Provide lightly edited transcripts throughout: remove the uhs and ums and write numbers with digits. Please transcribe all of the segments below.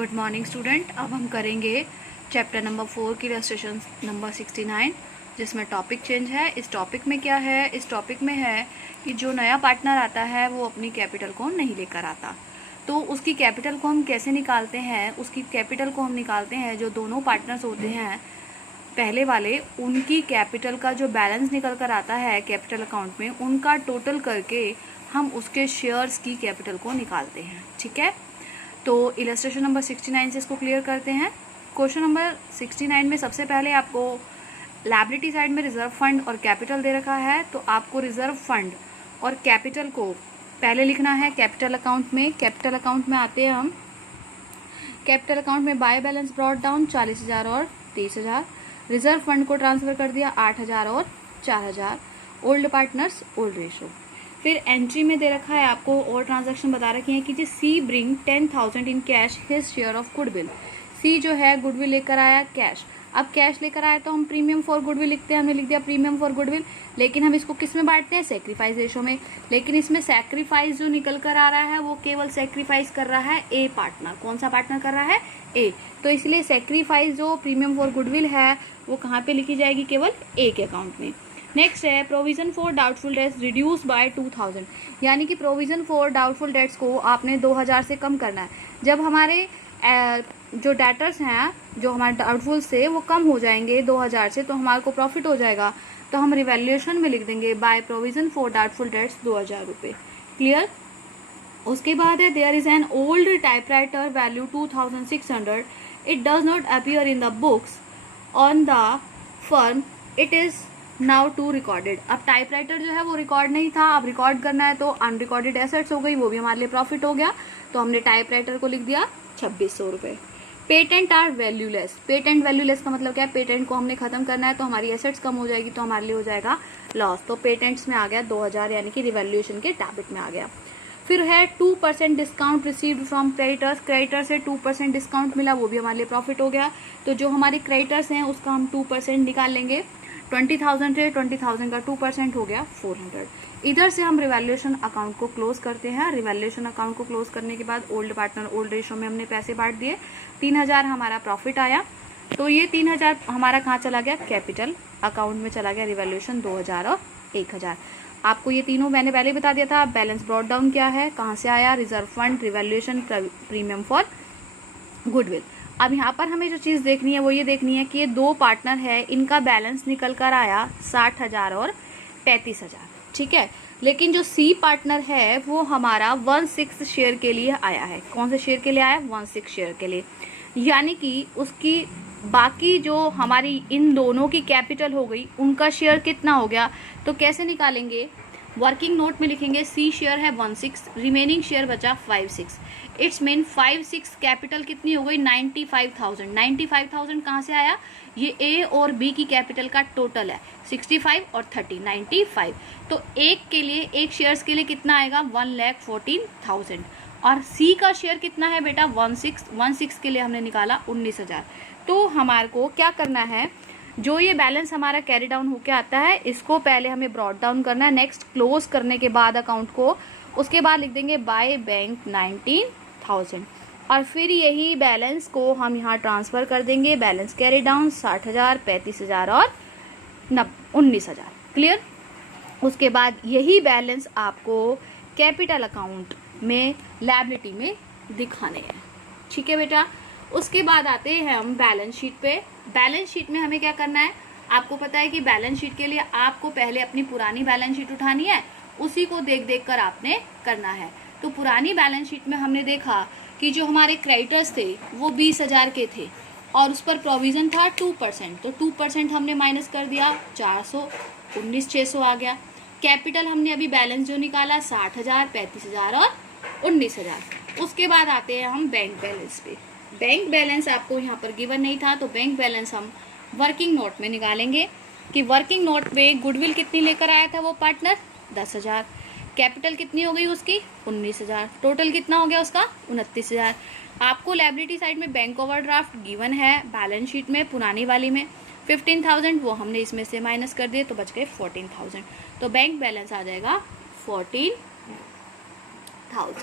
Good morning student. अब हम करेंगे चैप्टर नंबर 4 की इलस्ट्रेशन नंबर 69, जिसमें टॉपिक चेंज है। इस टॉपिक में क्या है? इस टॉपिक में है कि जो नया पार्टनर आता है वो अपनी कैपिटल को नहीं लेकर आता, तो उसकी कैपिटल को हम कैसे निकालते हैं? उसकी कैपिटल को हम निकालते हैं जो दोनों पार्टनर्स होते हैं पहले वाले, उनकी कैपिटल का जो बैलेंस निकल कर आता है कैपिटल अकाउंट में, उनका टोटल करके हम उसके शेयर्स की कैपिटल को निकालते हैं। ठीक है, तो इलस्ट्रेशन नंबर 69 से इसको क्लियर करते हैं। क्वेश्चन नंबर 69 में सबसे पहले आपको लायबिलिटी साइड में रिजर्व फंड और कैपिटल दे रखा है, तो आपको रिजर्व फंड और कैपिटल को पहले लिखना है कैपिटल अकाउंट में। कैपिटल अकाउंट में आते हैं हम। कैपिटल अकाउंट में बाय बैलेंस ब्रॉट डाउन 40,000 और 30,000। रिजर्व फंड को ट्रांसफर कर दिया 8,000 और 4,000। Old partners old ratio. फिर एंट्री में दे रखा है आपको और ट्रांजैक्शन बता रखी है कि जी C bring 10,000 in cash his share of goodwill. C जो है गुडविल लेकर आया कैश। अब कैश लेकर आया तो हम प्रीमियम फॉर गुडविल लिखते हैं, हमने लिख दिया प्रीमियम फॉर गुडविल। लेकिन हम इसको किस में बांटते हैं? सेक्रीफाइस रेशो में। लेकिन इसमें सेक्रीफाइस जो निकल कर आ रहा है वो केवल सेक्रीफाइस कर रहा है ए पार्टनर। कौन सा पार्टनर कर रहा है? ए। तो इसलिए सेक्रीफाइस जो प्रीमियम फॉर गुडविल है वो कहाँ पे लिखी जाएगी? केवल ए के अकाउंट में। नेक्स्ट है provision for doubtful dates reduce by 2,000, यानी कि प्रोविजन फॉर डाउटफुल डेट्स को आपने 2,000 से कम करना है। जब हमारे जो डेटर्स हैं जो हमारे डाउटफुल से वो कम हो जाएंगे 2,000 से, तो हमारे को प्रॉफिट हो जाएगा। तो हम रिवैल्यूएशन में लिख देंगे by provision for doubtful debts 2,000 रुपये। क्लियर? उसके बाद है there is an old typewriter value 2,600, it does not appear in the books on the firm, it is now to recorded. अब टाइपराइटर जो है वो रिकॉर्ड नहीं था, अब रिकॉर्ड करना है तो अनरिकॉर्डेड एसेट्स हो गई, वो भी हमारे लिए प्रॉफिट हो गया। तो हमने टाइपराइटर को लिख दिया 2,600 रुपये। Patent are valueless. Patent valueless का मतलब क्या है? पेटेंट को हमने खत्म करना है तो हमारी एसेट्स कम हो जाएगी, तो हमारे लिए हो जाएगा लॉस। तो पेटेंट्स में आ गया 2,000, यानी कि रिवैल्यूएशन के टैबिट में आ गया। फिर है 2% discount received from creditors. Creditor से 2% डिस्काउंट मिला, वो भी हमारे लिए प्रॉफिट हो गया। तो जो हमारे क्रेडिटर्स हैं उसका हम 2% निकाल लेंगे। 20,000 से 20,000 का 2% हो गया 400। इधर से हम रिवैल्यूएशन अकाउंट को क्लोज करते हैं। रिवैल्यूएशन अकाउंट को क्लोज करने के बाद ओल्ड पार्टनर ओल्ड रेशो में हमने पैसे बांट दिए। 3,000 हमारा प्रॉफिट आया, तो ये 3,000 हमारा कहाँ चला गया? कैपिटल अकाउंट में चला गया। रिवैल्यूएशन 2,000 और 1,000। आपको ये तीनों मैंने पहले बता दिया था। बैलेंस ब्रॉट डाउन क्या है, कहाँ से आया? Reserve fund, revaluation, premium for goodwill. अब यहाँ पर हमें जो चीज़ देखनी है वो ये देखनी है कि ये दो पार्टनर है, इनका बैलेंस निकल कर आया 60,000 और 35,000। ठीक है, लेकिन जो सी पार्टनर है वो हमारा 1/6 शेयर के लिए आया है। कौन से शेयर के लिए आया है? 1/6 शेयर के लिए। यानी कि उसकी बाकी जो हमारी इन दोनों की कैपिटल हो गई, उनका शेयर कितना हो गया? तो कैसे निकालेंगे? वर्किंग नोट में लिखेंगे सी शेयर है 1/6, रिमेनिंग शेयर बचा 5/6। इट्स मीन 5/6 कैपिटल कितनी हो गई? 95,000। 95,000 कहाँ से आया? ये ए और बी की कैपिटल का टोटल है, 65 और 30, 95। तो एक के लिए, एक शेयर्स के लिए कितना आएगा? 1,14,000। और सी का शेयर कितना है बेटा? 1/6 के लिए हमने निकाला 19,000। तो हमारे को क्या करना है? जो ये बैलेंस हमारा कैरी डाउन होके आता है, इसको पहले हमें ब्रॉट डाउन करना है। नेक्स्ट क्लोज करने के बाद अकाउंट को, उसके बाद लिख देंगे बाय बैंक 19,000, और फिर यही बैलेंस को हम यहाँ ट्रांसफ़र कर देंगे। बैलेंस कैरी डाउन 60,000, 35,000 और 19,000। क्लियर? उसके बाद यही बैलेंस आपको कैपिटल अकाउंट में लायबिलिटी में दिखाने हैं। ठीक है बेटा? उसके बाद आते हैं हम बैलेंस शीट पे। बैलेंस शीट में हमें क्या करना है? आपको पता है कि बैलेंस शीट के लिए आपको पहले अपनी पुरानी बैलेंस शीट उठानी है, उसी को देख देख कर आपने करना है। तो पुरानी बैलेंस शीट में हमने देखा कि जो हमारे क्रेडिटर्स थे वो 20,000 के थे और उस पर प्रोविज़न था 2%, तो 2% हमने माइनस कर दिया 400, 19,600 आ गया। कैपिटल हमने अभी बैलेंस जो निकाला 60,000, 35,000 और 19,000। उसके बाद आते हैं हम बैंक बैलेंस पे। बैंक बैलेंस आपको यहाँ पर गिवन नहीं था, तो बैंक बैलेंस हम वर्किंग नोट में निकालेंगे कि वर्किंग नोट में गुडविल कितनी लेकर आया था वो पार्टनर? 10,000। कैपिटल कितनी हो गई उसकी? 19,000। टोटल कितना हो गया उसका? 29,000। आपको लायबिलिटी साइड में बैंक ओवरड्राफ्ट गिवन है बैलेंस शीट में, पुरानी वाली में 15,000, वो हमने इसमें से माइनस कर दिए तो बच गए 14,000। तो बैंक बैलेंस आ जाएगा 14,000।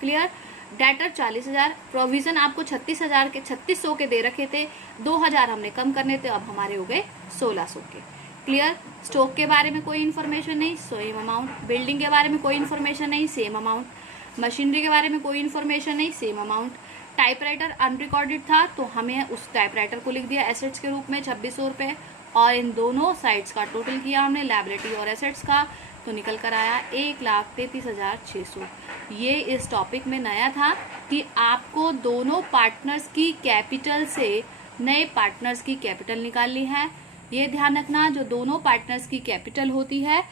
क्लियर? डेटर 40,000, प्रोविजन आपको 36,000 के दे रखे थे, 2,000 हमने कम करने थे, अब हमारे हो गए 1,600 के। क्लियर। स्टॉक के बारे में कोई इन्फॉर्मेशन नहीं, सेम अमाउंट। बिल्डिंग के बारे में कोई इन्फॉर्मेशन नहीं, सेम अमाउंट। मशीनरी के बारे में कोई इन्फॉर्मेशन नहीं, सेम अमाउंट। टाइपराइटर अनरिकॉर्डेड था तो हमें उस टाइपराइटर को लिख दिया एसेट्स के रूप में 2600 रुपये, और इन दोनों साइड्स का टोटल किया हमने लायबिलिटी और एसेट्स का, तो निकल कर आया 1,33,600। ये इस टॉपिक में नया था कि आपको दोनों पार्टनर्स की कैपिटल से नए पार्टनर्स की कैपिटल निकालनी है। ये ध्यान रखना, जो दोनों पार्टनर्स की कैपिटल होती है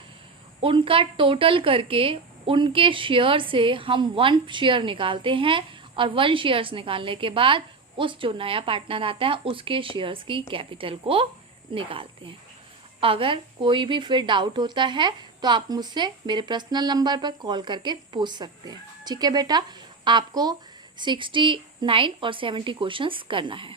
उनका टोटल करके उनके शेयर से हम 1 शेयर निकालते हैं, और 1 शेयर्स निकालने के बाद उस जो नया पार्टनर आता है उसके शेयर्स की कैपिटल को निकालते हैं। अगर कोई भी फिर डाउट होता है तो आप मुझसे मेरे पर्सनल नंबर पर कॉल करके पूछ सकते हैं। ठीक है बेटा, आपको 69 और 70 क्वेश्चंस करना है।